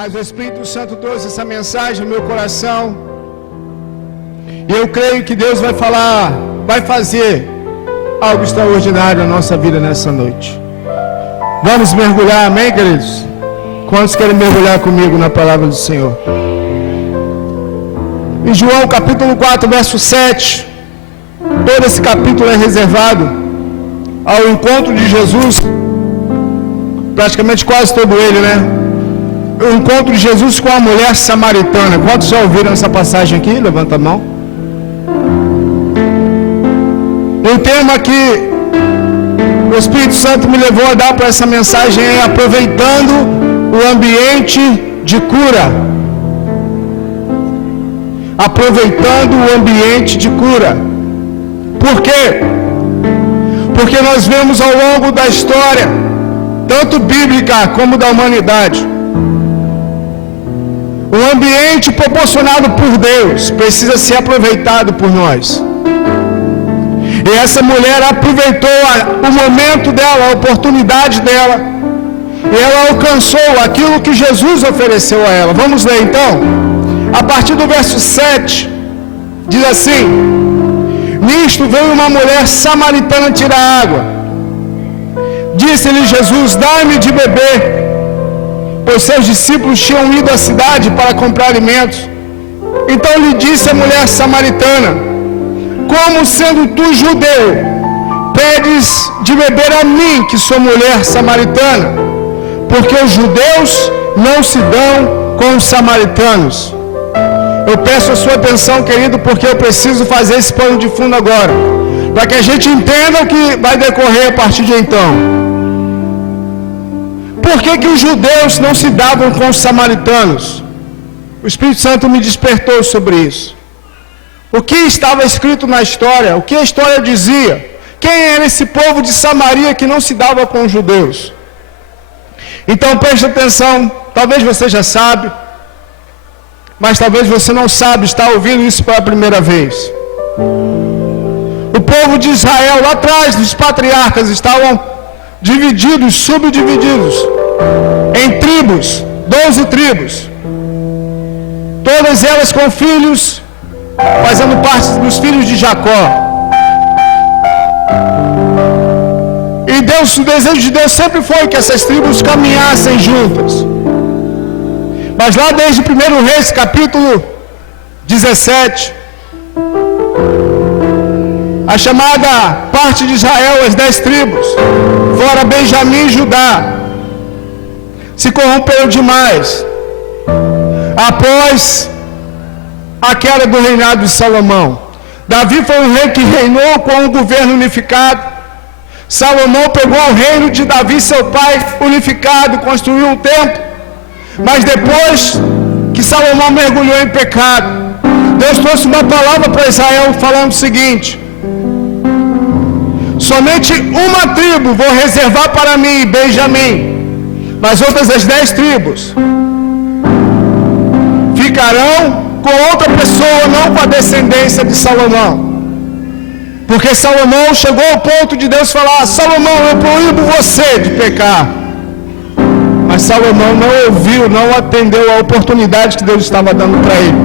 Mas o Espírito Santo trouxe essa mensagem no meu coração. E eu creio que Deus vai falar, vai fazer algo extraordinário na nossa vida nessa noite. Vamos mergulhar, amém, queridos? Quantos querem mergulhar comigo na palavra do Senhor? Em João capítulo 4, verso 7, todo esse capítulo é reservado ao encontro de Jesus, praticamente quase todo ele, né? O encontro de Jesus com a mulher samaritana. Quantos já ouviram essa passagem aqui? Levanta a mão. E o tema que o Espírito Santo me levou a dar para essa mensagem é aproveitando o ambiente de cura. Aproveitando o ambiente de cura. Por quê? Porque nós vemos ao longo da história, tanto bíblica como da humanidade, o ambiente proporcionado por Deus precisa ser aproveitado por nós. E essa mulher aproveitou o momento dela, a oportunidade dela, e ela alcançou aquilo que Jesus ofereceu a ela. Vamos ler então? A partir do verso 7, diz assim: nisto veio uma mulher samaritana tirar água. Disse-lhe Jesus: dai-me de beber. Pois seus discípulos tinham ido à cidade para comprar alimentos. Então lhe disse a mulher samaritana: como sendo tu judeu, pedes de beber a mim, que sou mulher samaritana? Porque os judeus não se dão com os samaritanos. Eu peço a sua atenção, querido, porque eu preciso fazer esse pano de fundo agora, para que a gente entenda o que vai decorrer a partir de então. Por que os judeus não se davam com os samaritanos? O Espírito Santo me despertou sobre isso. O que estava escrito na história? O que a história dizia? Quem era esse povo de Samaria que não se dava com os judeus? Então preste atenção, talvez você já sabe, mas talvez você não sabe, está ouvindo isso pela primeira vez. O povo de Israel, lá atrás, dos patriarcas, estavam divididos, subdivididos, em tribos, 12 tribos, todas elas com filhos, fazendo parte dos filhos de Jacó. E Deus, o desejo de Deus sempre foi que essas tribos caminhassem juntas. Mas lá desde 1 Reis, capítulo 17, a chamada parte de Israel, as 10 tribos, fora Benjamim e Judá, se corromperam demais após a queda do reinado de Salomão. Davi foi um rei que reinou com um governo unificado. Salomão pegou o reino de Davi, seu pai, unificado, construiu um templo. Mas depois que Salomão mergulhou em pecado, Deus trouxe uma palavra para Israel falando o seguinte: somente uma tribo vou reservar para mim, Benjamim, mas outras das 10 tribos ficarão com outra pessoa, não com a descendência de Salomão. Porque Salomão chegou ao ponto de Deus falar: Salomão, eu proíbo você de pecar. Mas Salomão não ouviu, não atendeu a oportunidade que Deus estava dando para ele.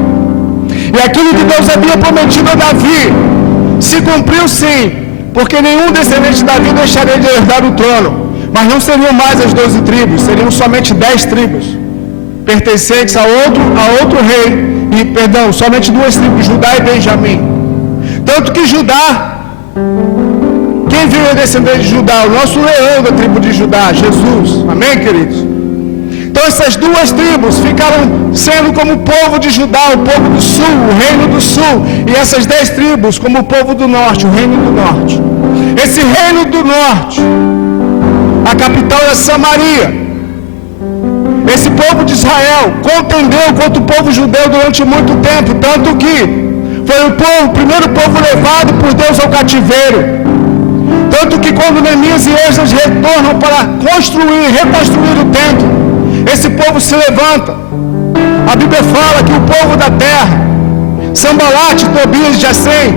E aquilo que Deus havia prometido a Davi se cumpriu sim, porque nenhum descendente de Davi deixaria de herdar o trono. Mas não seriam mais as 12 tribos, seriam somente 10 tribos, pertencentes a outro rei. Somente 2 tribos, Judá e Benjamim. Tanto que Judá, quem veio a descendente de Judá? O nosso leão da tribo de Judá, Jesus. Amém, queridos? Então essas 2 tribos ficaram sendo como o povo de Judá, o povo do sul, o reino do sul. E essas 10 tribos como o povo do norte, o reino do norte. Esse reino do norte, a capital é Samaria. Esse povo de Israel contendeu contra o povo judeu durante muito tempo, tanto que foi o primeiro povo levado por Deus ao cativeiro. Tanto que quando Neemias e Esdras retornam para reconstruir o templo, esse povo se levanta. A Bíblia fala que o povo da terra, Sambalate, Tobias e Gesem,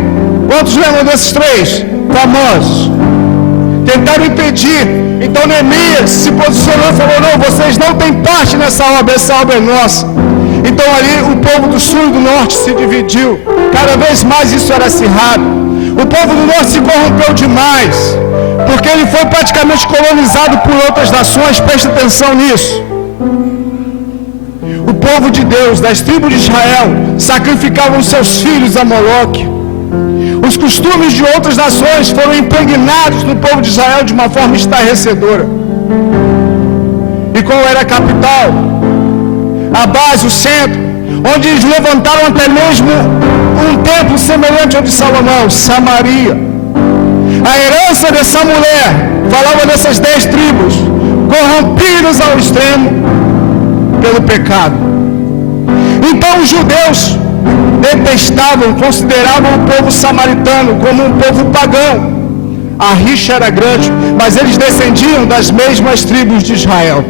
quantos lembram desses 3 famosos? tentaram impedir. Então Neemias se posicionou e falou: não, vocês não têm parte nessa obra, essa obra é nossa. Então ali o povo do sul e do norte se dividiu. Cada vez mais isso era acirrado. O povo do norte se corrompeu demais, porque ele foi praticamente colonizado por outras nações. Preste atenção nisso. O povo de Deus, das tribos de Israel, sacrificavam seus filhos a Moloque. Os costumes de outras nações foram impregnados no povo de Israel de uma forma estarrecedora. E qual era a capital? A base, o centro, onde eles levantaram até mesmo um templo semelhante ao de Salomão, Samaria. A herança dessa mulher falava dessas 10 tribos, corrompidas ao extremo pelo pecado. Então os judeus detestavam, consideravam o povo samaritano como um povo pagão. A rixa era grande, mas eles descendiam das mesmas tribos de Israel.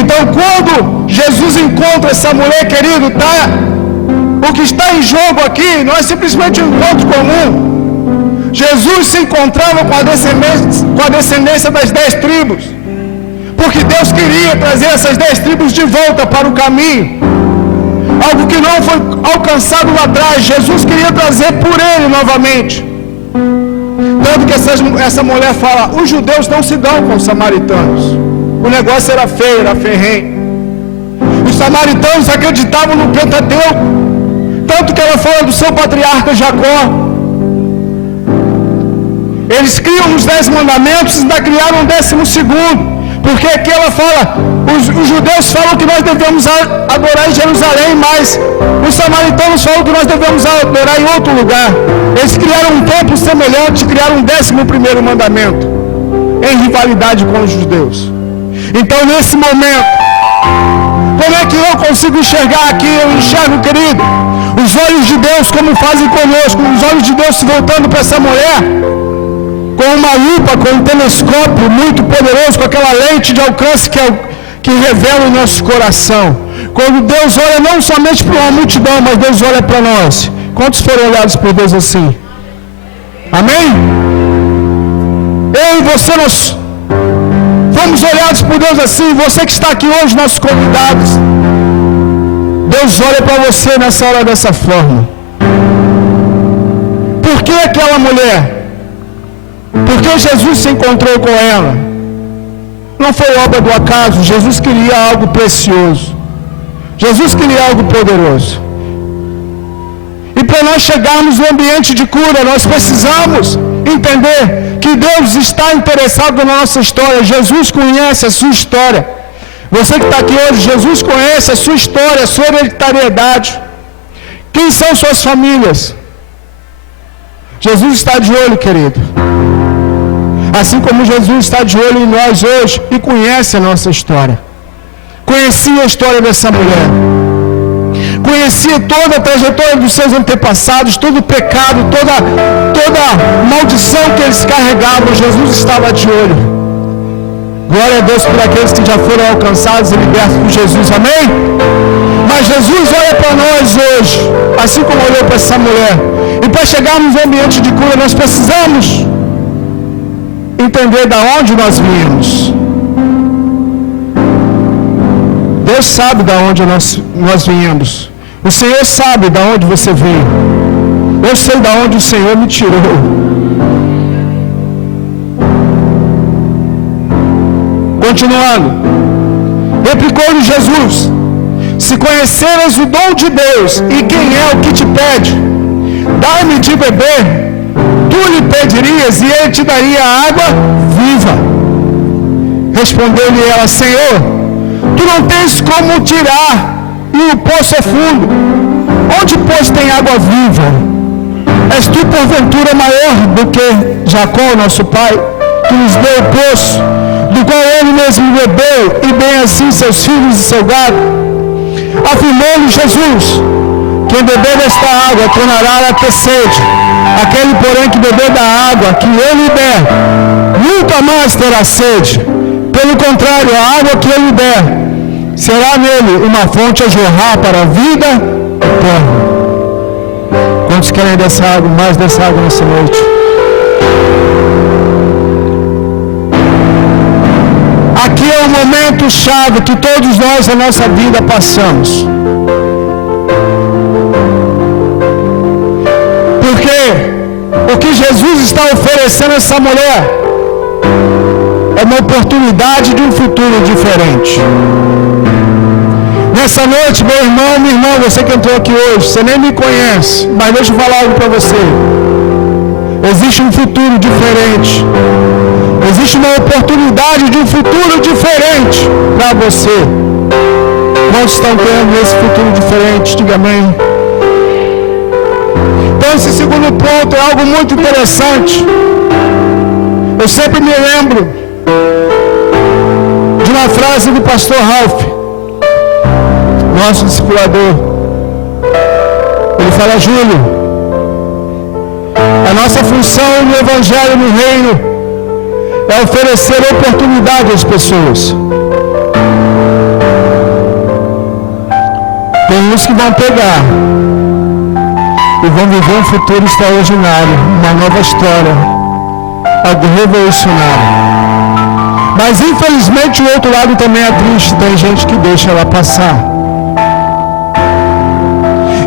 Então quando Jesus encontra essa mulher, querido, o que está em jogo aqui não é simplesmente um encontro comum. Jesus se encontrava com a descendência das 10 tribos, porque Deus queria trazer essas 10 tribos de volta para o caminho. Algo que não foi alcançado lá atrás, Jesus queria trazer por ele novamente. Tanto que essa mulher fala: os judeus não se dão com os samaritanos. O negócio era feio, era ferrenho. Os samaritanos acreditavam no Pentateuco, tanto que ela fala do seu patriarca Jacó. Eles criam os 10 mandamentos e ainda criaram o 12º, porque aqui ela fala, os judeus falam que nós devemos adorar em Jerusalém, mas os samaritanos falam que nós devemos adorar em outro lugar. Eles criaram um templo semelhante, criaram um 11º mandamento, em rivalidade com os judeus. Então nesse momento, como é que eu consigo enxergar aqui? Eu enxergo, querido, os olhos de Deus como fazem conosco, os olhos de Deus se voltando para essa mulher, com uma lupa, com um telescópio muito poderoso, com aquela lente de alcance que revela o nosso coração. Quando Deus olha não somente para uma multidão, mas Deus olha para nós. Quantos foram olhados por Deus assim? Amém? Eu e você, nós fomos olhados por Deus assim. Você que está aqui hoje, nossos convidados, Deus olha para você nessa hora dessa forma. Por que aquela mulher? Porque Jesus se encontrou com ela. Não foi obra do acaso. Jesus queria algo precioso. Jesus queria algo poderoso. E para nós chegarmos no ambiente de cura, nós precisamos entender que Deus está interessado na nossa história. Jesus conhece a sua história. Você que está aqui hoje, Jesus conhece a sua história, a sua hereditariedade. Quem são suas famílias? Jesus está de olho, querido. Assim como Jesus está de olho em nós hoje e conhece a nossa história. Conhecia a história dessa mulher. Conhecia toda a trajetória dos seus antepassados, todo o pecado, toda a maldição que eles carregavam. Jesus estava de olho. Glória a Deus por aqueles que já foram alcançados e libertos por Jesus. Amém? Mas Jesus olha para nós hoje, assim como olhou para essa mulher. E para chegarmos no ambiente de cura, nós precisamos entender de onde nós viemos. Deus sabe de onde nós viemos. O Senhor sabe de onde você veio. Eu sei de onde o Senhor me tirou. Continuando. Replicou-lhe Jesus: se conheceras o dom de Deus e quem é o que te pede, dá-me de beber, tu lhe pedirias e ele te daria água viva. Respondeu-lhe ela: Senhor, tu não tens como tirar, e o poço é fundo. Onde, pois, tem água viva? És tu, porventura, maior do que Jacó, nosso pai, que nos deu o poço, do qual ele mesmo bebeu, e bem assim seus filhos e seu gado? Afirmou-lhe Jesus: quem beber desta água tornará a ter sede. Aquele, porém, que beber da água que ele der, nunca mais terá sede. Pelo contrário, a água que ele der será nele uma fonte a jorrar para a vida eterna. Quantos querem dessa água, mais dessa água nessa noite? momento chave que todos nós na nossa vida passamos. Porque o que Jesus está oferecendo a essa mulher é uma oportunidade de um futuro diferente. Nessa noite, meu irmão, minha irmã, você que entrou aqui hoje, você nem me conhece, mas deixa eu falar algo para você. Existe um futuro diferente. Existe uma oportunidade de um futuro diferente para você. Quantos estão querendo esse futuro diferente? Diga amém. Então esse segundo ponto é algo muito interessante. Eu sempre me lembro de uma frase do pastor Ralph, nosso discipulador. Ele fala: Júlio, a nossa função no Evangelho no Reino é oferecer oportunidade às pessoas. Tem uns que vão pegar e vão viver um futuro extraordinário, uma nova história, algo revolucionário. Mas infelizmente o outro lado também é triste, tem gente que deixa ela passar.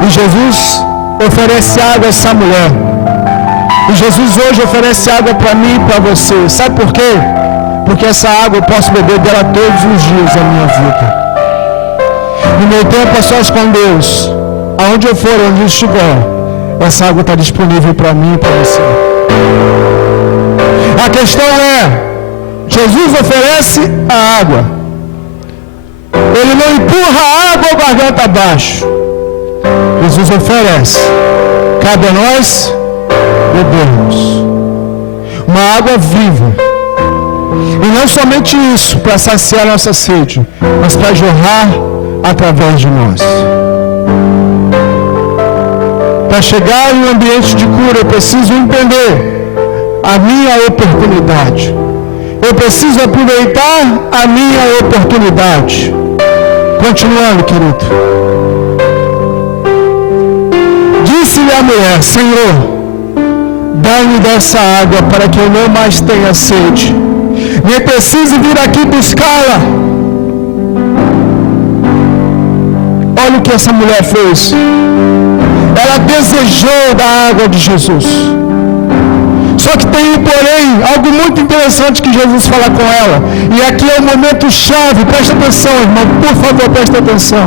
E Jesus oferece água a essa mulher. E Jesus hoje oferece água para mim e para você. Sabe por quê? Porque essa água eu posso beber dela todos os dias da minha vida. No meu tempo a sós com Deus, aonde eu for, onde eu estiver, essa água está disponível para mim e para você. A questão é, Jesus oferece a água. Ele não empurra a água ou garganta abaixo. Jesus oferece. Cabe a nós bebermos uma água viva. E não somente isso, para saciar nossa sede, mas para jorrar através de nós. Para chegar em um ambiente de cura, eu preciso entender a minha oportunidade. Eu preciso aproveitar a minha oportunidade. Continuando, querido. Disse-lhe a mulher: Senhor, dá-me dessa água para que eu não mais tenha sede, nem precise vir aqui buscá-la. Olha o que essa mulher fez. Ela desejou da água de Jesus. Só que tem, porém, algo muito interessante que Jesus fala com ela. E aqui é o momento chave. Presta atenção, irmão. Por favor, presta atenção.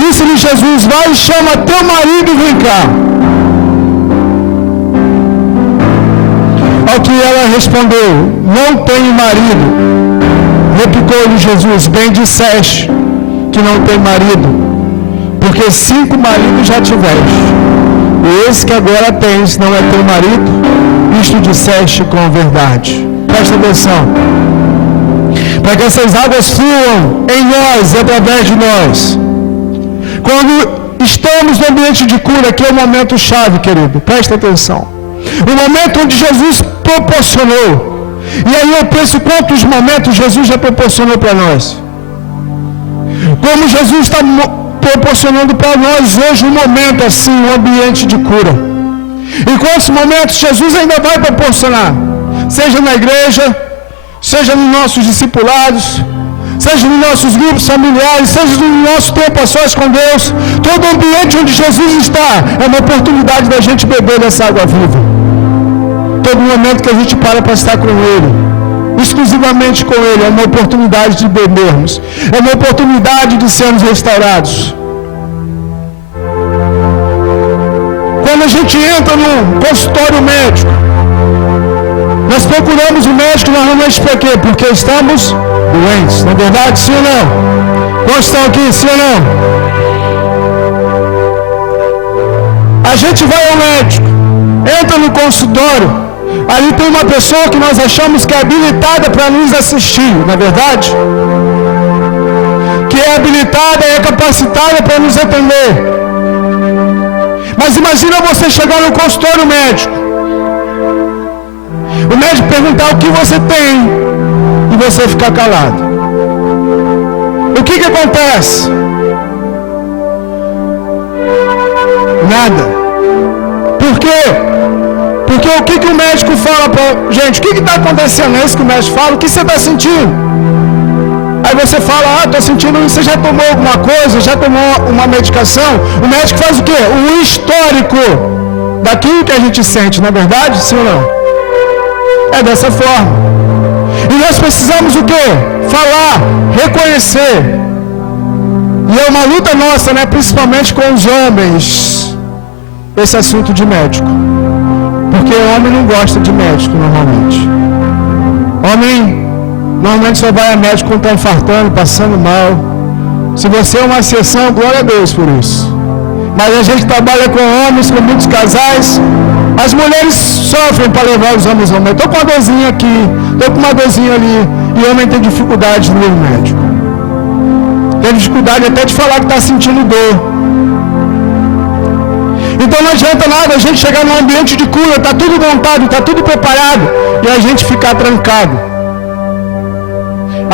Disse-lhe Jesus: vai e chama teu marido e vem cá. Ao que ela respondeu: não tenho marido. Replicou-lhe Jesus: bem disseste que não tem marido, porque 5 maridos já tiveste, e esse que agora tens não é teu marido. Isto disseste com verdade. Presta atenção. Para que essas águas fluam em nós e através de nós. Quando estamos no ambiente de cura, aqui é o momento chave, querido. Presta atenção. O momento onde Jesus proporcionou. E aí eu penso quantos momentos Jesus já proporcionou para nós. Como Jesus está proporcionando para nós hoje um momento assim, um ambiente de cura. E quantos momentos Jesus ainda vai proporcionar? Seja na igreja, seja nos nossos discipulados, seja nos nossos grupos familiares, seja no nosso tempo a sós com Deus. Todo ambiente onde Jesus está é uma oportunidade da gente beber dessa água viva. Todo momento que a gente para estar com Ele, exclusivamente com Ele, é uma oportunidade de bebermos, é uma oportunidade de sermos restaurados. Quando a gente entra num consultório médico, nós procuramos o médico normalmente para quê? Porque estamos doentes, não é verdade? Sim ou não? Quantos estão aqui? Sim ou não? A gente vai ao médico, entra no consultório, ali tem uma pessoa que nós achamos que é habilitada para nos assistir, não é verdade? Que é habilitada, é capacitada para nos atender. Mas imagina você chegar no consultório médico, o médico perguntar o que você tem e você ficar calado. O que acontece? Nada. Por quê? Porque Porque o que o médico fala para gente? O que está acontecendo? É isso que o médico fala? O que você está sentindo? Aí você fala, estou sentindo isso. Você já tomou alguma coisa? Já tomou uma medicação? O médico faz o quê? O histórico daquilo que a gente sente, não é verdade? Sim ou não? É dessa forma. E nós precisamos o quê? Falar, reconhecer. E é uma luta nossa, né? Principalmente com os homens, esse assunto de médico. Porque o homem não gosta de médico normalmente. Homem normalmente só vai a médico quando está infartando, passando mal. Se você é uma exceção, glória a Deus por isso. Mas a gente trabalha com homens, com muitos casais. As mulheres sofrem para levar os homens ao médico. Estou com uma dorzinha aqui, estou com uma dorzinha ali. E o homem tem dificuldade no médico. Tem dificuldade até de falar que está sentindo dor. Então não adianta nada a gente chegar num ambiente de cura, está tudo montado, está tudo preparado, e a gente ficar trancado.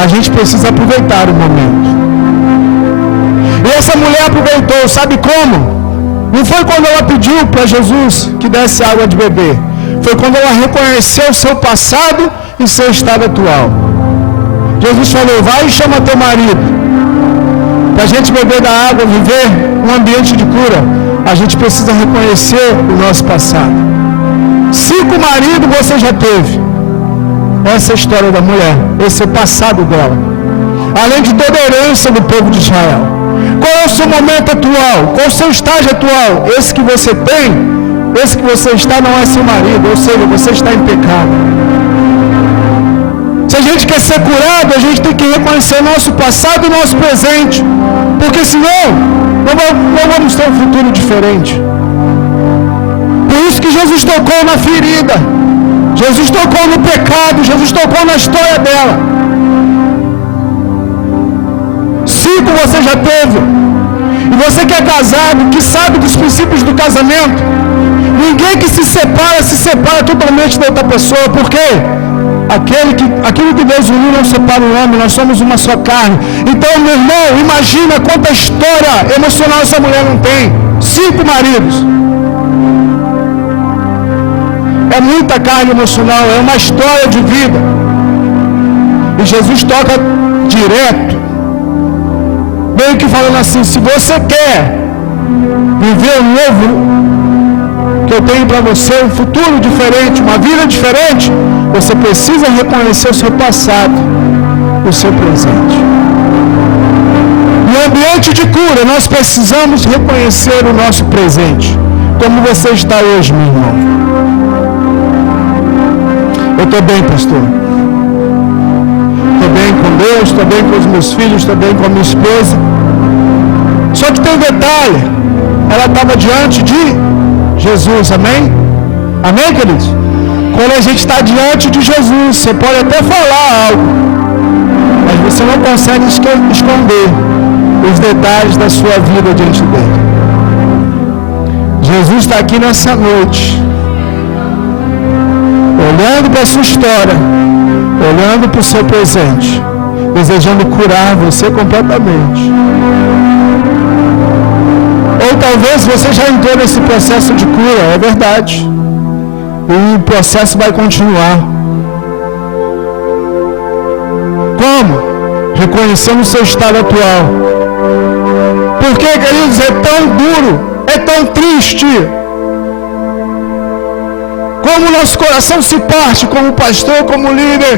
A gente precisa aproveitar o momento. E essa mulher aproveitou, sabe como? Não foi quando ela pediu para Jesus que desse água de beber. Foi quando ela reconheceu o seu passado e seu estado atual. Jesus falou, vai e chama teu marido. Para a gente beber da água, viver um ambiente de cura, a gente precisa reconhecer o nosso passado. 5 maridos você já teve. Essa é a história da mulher. Esse é o passado dela. Além de toda a herança do povo de Israel. Qual é o seu momento atual? Qual é o seu estágio atual? Esse que você tem, esse que você está não é seu marido. Ou seja, você está em pecado. Se a gente quer ser curado, a gente tem que reconhecer o nosso passado e o nosso presente. Porque senão, não vamos ter um futuro diferente. Por isso que Jesus tocou na ferida. Jesus tocou no pecado. Jesus tocou na história dela. 5 você já teve. E você que é casado, que sabe dos princípios do casamento, ninguém que se separa totalmente da outra pessoa. Por quê? Aquilo que Deus uniu não separa o homem, nós somos uma só carne. Então, meu irmão, imagina quanta história emocional essa mulher não tem. 5 maridos. É muita carne emocional, é uma história de vida. E Jesus toca direto, meio que falando assim, se você quer viver o novo que eu tenho para você, um futuro diferente, uma vida diferente, você precisa reconhecer o seu passado, o seu presente. No ambiente de cura, nós precisamos reconhecer o nosso presente. Como você está hoje, meu irmão? Eu estou bem, pastor. Estou bem com Deus, estou bem com os meus filhos, estou bem com a minha esposa. Só que tem um detalhe. Ela estava diante de Jesus, amém? Amém, queridos? Quando a gente está diante de Jesus, você pode até falar algo, mas você não consegue esconder os detalhes da sua vida diante dele. Jesus está aqui nessa noite, olhando para a sua história, olhando para o seu presente, desejando curar você completamente. Ou talvez você já entrou nesse processo de cura, é verdade. E o processo vai continuar. Como? Reconhecendo o seu estado atual. Por que, queridos, é tão duro, é tão triste? Como o nosso coração se parte como pastor, como líder,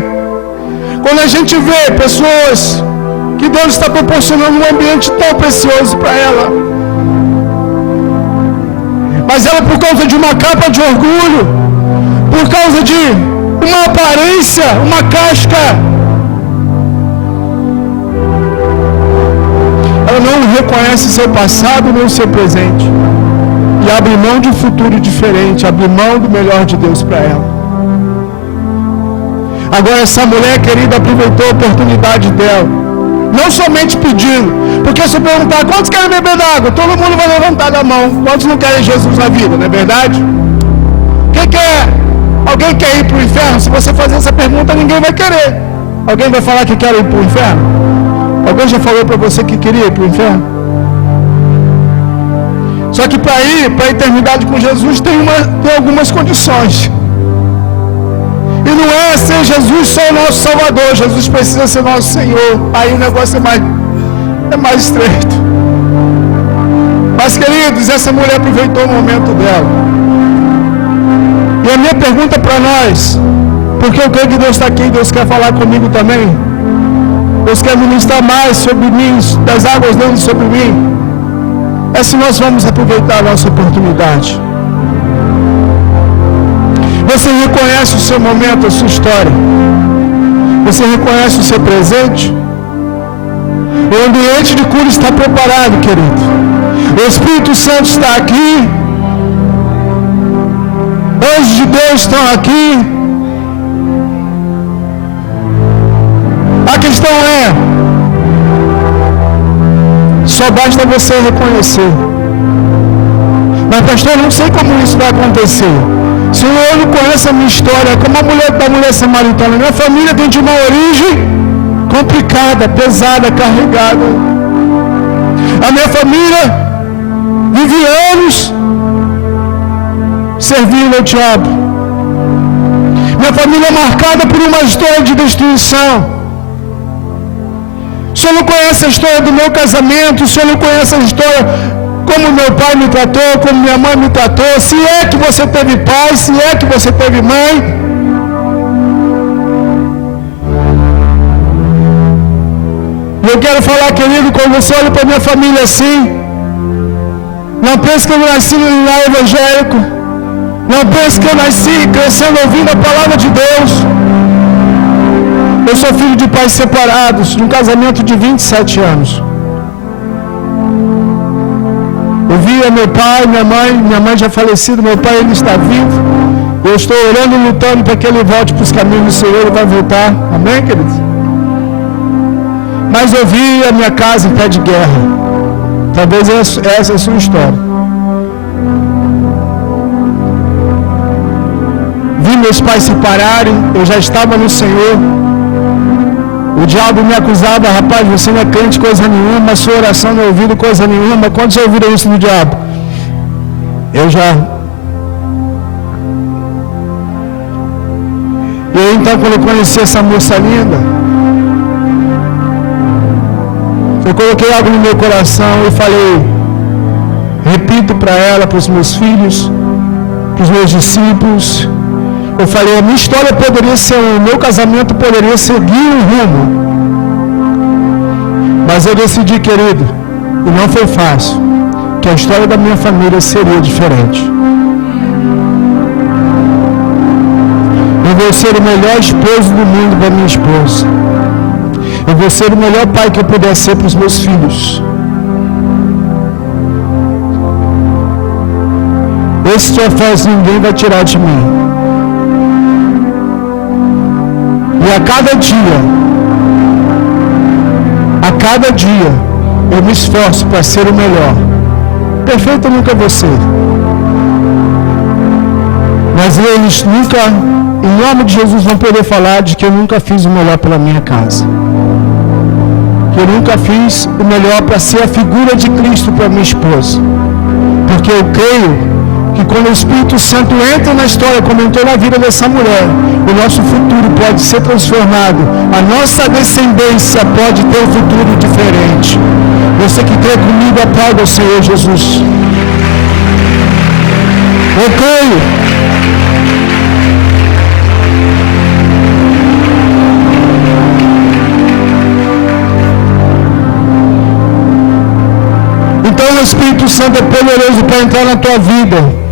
quando a gente vê pessoas que Deus está proporcionando um ambiente tão precioso para ela, mas ela, por causa de uma capa de orgulho, por causa de uma aparência, uma casca, ela não reconhece seu passado nem o seu presente, e abre mão de um futuro diferente, abre mão do melhor de Deus para ela. Agora essa mulher querida aproveitou a oportunidade dela, não somente pedindo, porque se eu perguntar quantos querem beber d'água, todo mundo vai levantar a mão. Quantos não querem Jesus na vida, não é verdade? Quem quer? Alguém quer ir para o inferno? Se você fazer essa pergunta, ninguém vai querer. Alguém vai falar que quer ir para o inferno? Alguém já falou para você que queria ir para o inferno? Só que para ir para a eternidade com Jesus tem algumas condições. E não é ser Jesus só o nosso Salvador. Jesus precisa ser nosso Senhor. Aí o negócio é mais estreito. Mas, queridos, essa mulher aproveitou o momento dela. E a minha pergunta para nós, porque eu creio que Deus está aqui, Deus quer falar comigo também. Deus quer ministrar mais sobre mim, das águas dele sobre mim. É se nós vamos aproveitar a nossa oportunidade. Você reconhece o seu momento, a sua história? Você reconhece o seu presente? O ambiente de cura está preparado, querido. O Espírito Santo está aqui. Anjos de Deus estão aqui. A questão é, só basta você reconhecer. Mas pastor, eu não sei como isso vai acontecer. Senhor, eu não conheço a minha história, como a mulher da mulher samaritana. Minha família vem de uma origem complicada, pesada, carregada. A minha família vive anos servindo ao diabo. Minha família é marcada por uma história de destruição. O senhor não conhece a história do meu casamento, o senhor não conhece a história como meu pai me tratou, como minha mãe me tratou, se é que você teve pai, se é que você teve mãe. Eu quero falar, querido, quando você olha para minha família assim, não pense que eu nasci no lar evangélico, não pense que eu nasci crescendo ouvindo a palavra de Deus. Eu sou filho de pais separados, de um casamento de 27 anos. Eu via meu pai, minha mãe já falecida, meu pai ele está vivo. Eu estou orando e lutando para que ele volte para os caminhos do Senhor, ele vai voltar. Amém, queridos? Mas eu vi a minha casa em pé de guerra. Talvez essa é a sua história. Vi meus pais se separarem, eu já estava no Senhor. O diabo me acusava, rapaz, você não é crente coisa nenhuma, sua oração não é ouvida coisa nenhuma. Quantos já ouviram isso do diabo? Eu já. E aí então, quando eu conheci essa moça linda, eu coloquei algo no meu coração e falei, repito para ela, para os meus filhos, para os meus discípulos. Eu falei, a minha história poderia ser, o meu casamento poderia seguir um rumo. Mas eu decidi, querido, e não foi fácil, que a história da minha família seria diferente. Eu vou ser o melhor esposo do mundo para minha esposa. Eu vou ser o melhor pai que eu puder ser para os meus filhos. Esse troféu ninguém vai tirar de mim. E a cada dia, eu me esforço para ser o melhor. Perfeito eu nunca vou ser. Mas eles nunca, em nome de Jesus, vão poder falar de que eu nunca fiz o melhor pela minha casa. Que eu nunca fiz o melhor para ser a figura de Cristo para minha esposa. Porque eu creio que quando o Espírito Santo entra na história, como entrou na vida dessa mulher, o nosso futuro pode ser transformado. A nossa descendência pode ter um futuro diferente. Você que crê comigo, aplauda ao Senhor Jesus. Eu creio. Então o Espírito Santo é poderoso para entrar na tua vida.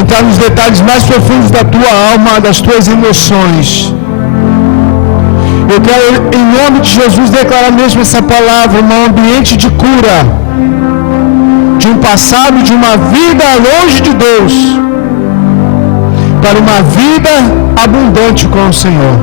Entrar nos detalhes mais profundos da tua alma, das tuas emoções. Eu quero, em nome de Jesus, declarar mesmo essa palavra num ambiente de cura, de um passado, de uma vida longe de Deus, para uma vida abundante com o Senhor.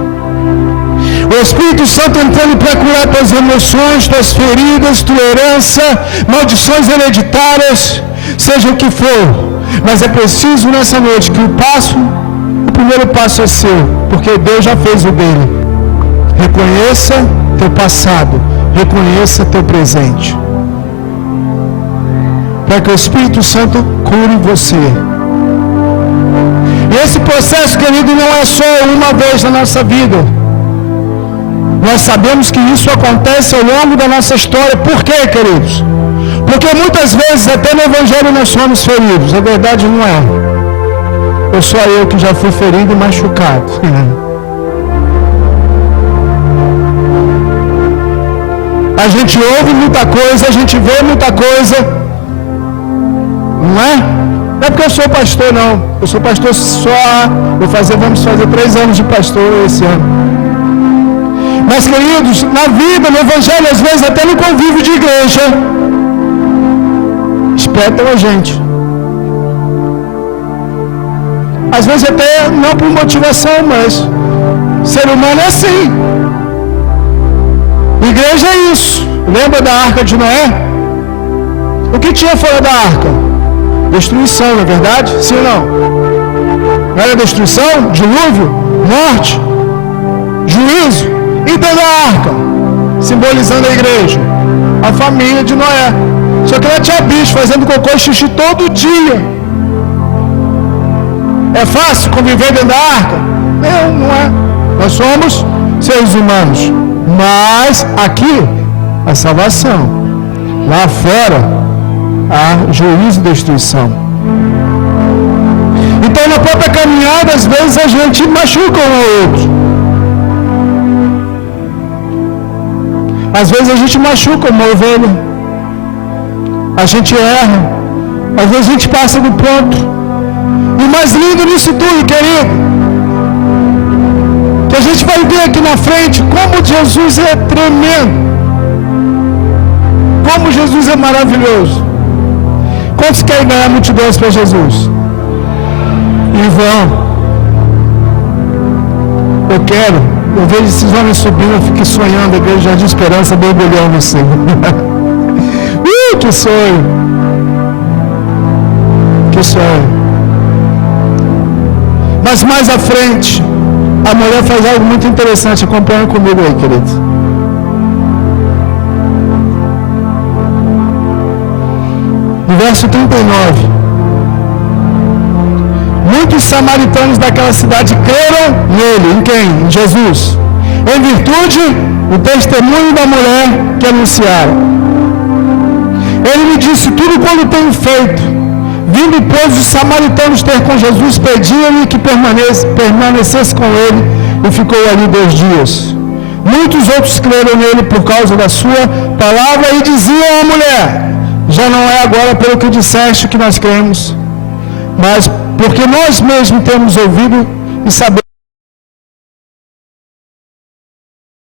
O Espírito Santo entrando para curar tuas emoções, tuas feridas, tua herança, maldições hereditárias, seja o que for. Mas é preciso nessa noite que o primeiro passo é seu, porque Deus já fez o dele. Reconheça teu passado, reconheça teu presente, para que o Espírito Santo cure você. E esse processo, querido, não é só uma vez na nossa vida. Nós sabemos que isso acontece ao longo da nossa história. Por quê, queridos? Porque muitas vezes até no Evangelho nós somos feridos. A verdade não é. Ou só eu que já fui ferido e machucado. A gente ouve muita coisa, a gente vê muita coisa. Não é? Não é porque eu sou pastor, não. Eu sou pastor só. Vamos fazer 3 anos de pastor esse ano. Mas, queridos, na vida, no Evangelho, às vezes até no convívio de igreja, espetam a gente. Às vezes até não por motivação, mas ser humano é assim. Igreja é isso. Lembra da arca de Noé? O que tinha fora da arca? Destruição, não é verdade? Sim ou não? Não era destruição? Dilúvio? Morte? Juízo? E dentro da arca? Simbolizando a igreja. A família de Noé. Só que ela tinha bicho fazendo cocô e xixi todo dia. É fácil conviver dentro da arca? Não, não é. Nós somos seres humanos. Mas aqui, a salvação. Lá fora, há juízo e destruição. Então, na própria caminhada, às vezes a gente machuca um ao outro. Às vezes a gente machuca uma ovelha. A gente erra. Às vezes a gente passa do ponto. E o mais lindo nisso tudo, querido, que a gente vai ver aqui na frente como Jesus é tremendo. Como Jesus é maravilhoso. Quantos querem ganhar multidões para Jesus? E vão. Eu quero. Eu vejo esses homens subindo, eu fico sonhando, a igreja de esperança, mergulhando assim. Que sonho! Que sonho! Mas mais à frente, a mulher faz algo muito interessante. Acompanha comigo aí, querido. No verso 39. Muitos samaritanos daquela cidade creram nele. Em quem? Em Jesus. Em virtude do testemunho da mulher que anunciaram. Ele me disse tudo quanto tenho feito. Vindo, pois, os samaritanos ter com Jesus, pediam-lhe que permanecesse com ele, e ficou ali 2 dias. Muitos outros creram nele por causa da sua palavra e diziam à mulher: já não é agora pelo que disseste que nós cremos, mas porque nós mesmos temos ouvido e sabemos